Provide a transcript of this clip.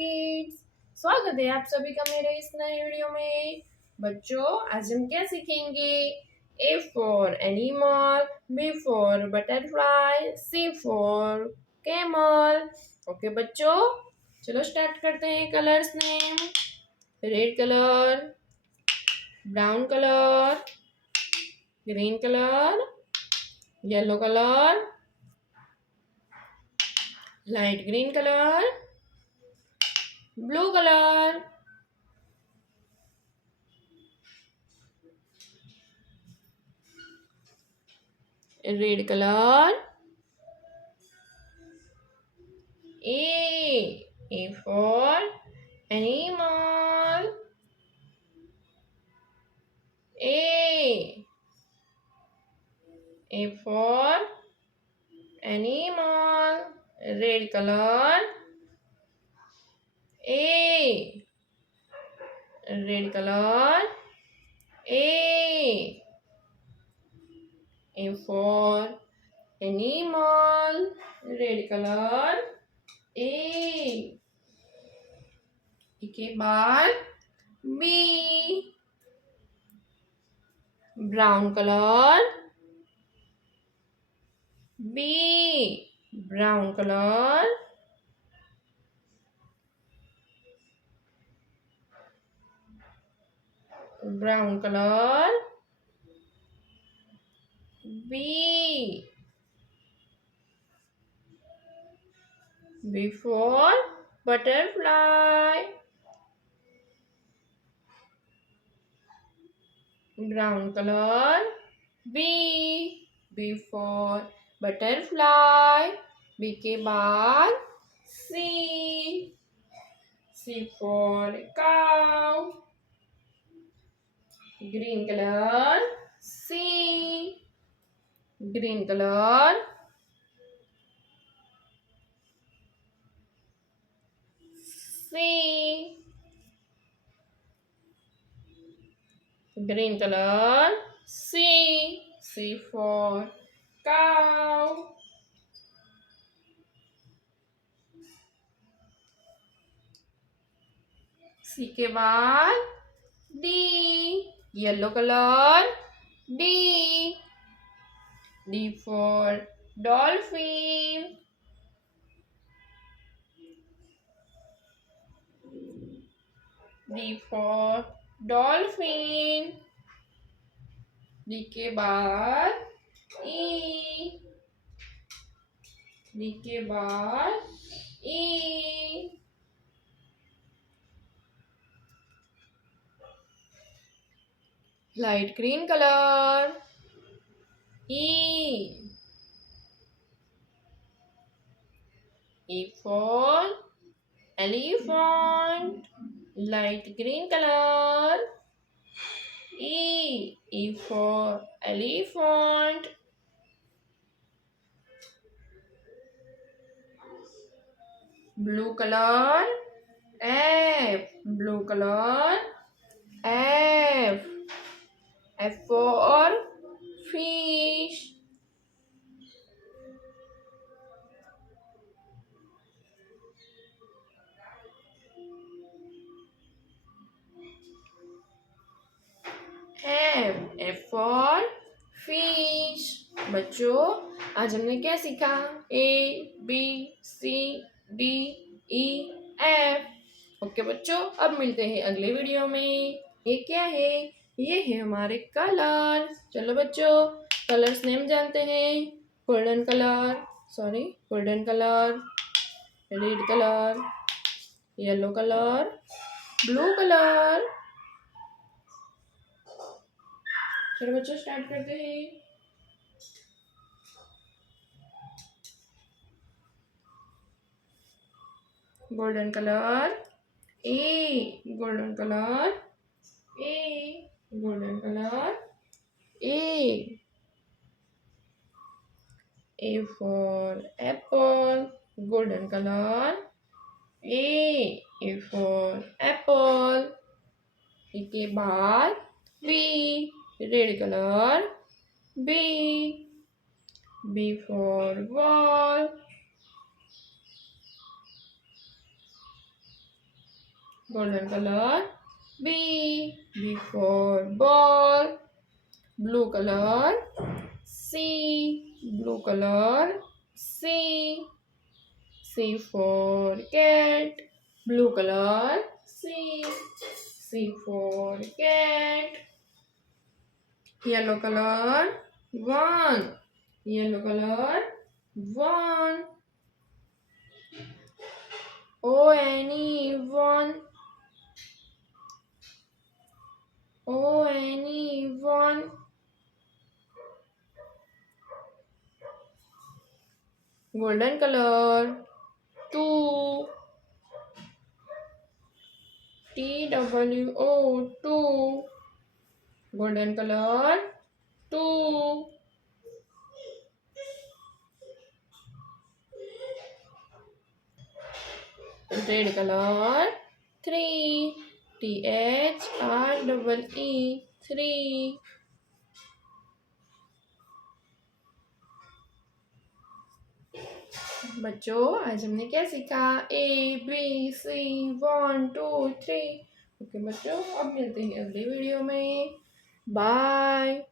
Kids. स्वागत है आप सभी का मेरे इस नए वीडियो में। बच्चों, आज हम क्या सीखेंगे? A for animal, B for butterfly, C for camel. Okay बच्चों, चलो स्टार्ट करते हैं। Colours name: red colour, brown colour, green colour, yellow colour, light green colour, blue colour, red colour. A for animal. A for animal. Red color. A red color. A for animal. Red color. A के बाद B brown color. B brown color. Brown color. B for butterfly. Brown color. B for butterfly. B के बाद C for cow. Green color. C green color. C green color. C for cow. C के बाद D yellow color. D for dolphin. D for dolphin. D के बाद E. D के बाद E. Light green color. E. E for elephant. Light green color. E for elephant. Blue color. F. Blue color. F. F for fish. F for fish. बच्चों, आज हमने क्या सीखा? ABCDEF। Okay बच्चों, अब मिलते हैं अगले वीडियो में। ये क्या है? ये है हमारे कलर। चलो बच्चों, कलर्स नेम जानते हैं। Golden colour, red colour, yellow colour, blue colour. चलो बच्चों, स्टार्ट करते हैं। Golden colour. Golden colour. Golden colour. A for apple. Golden color. A for apple. A के बाद B red colour. B for ball. golden color. B for ball. Blue color. Blue color. C for cat. Blue color. C for cat. Yellow color. 1. Yellow color. 1. One. One. Golden color. 2. TWO. 2. Golden color. 2. Red color. 3. THREE. 3. बच्चों आज हमने क्या सीखा ABCD 1 2 3। Okay बच्चों अब मिलते हैं अगले वीडियो में। बाय।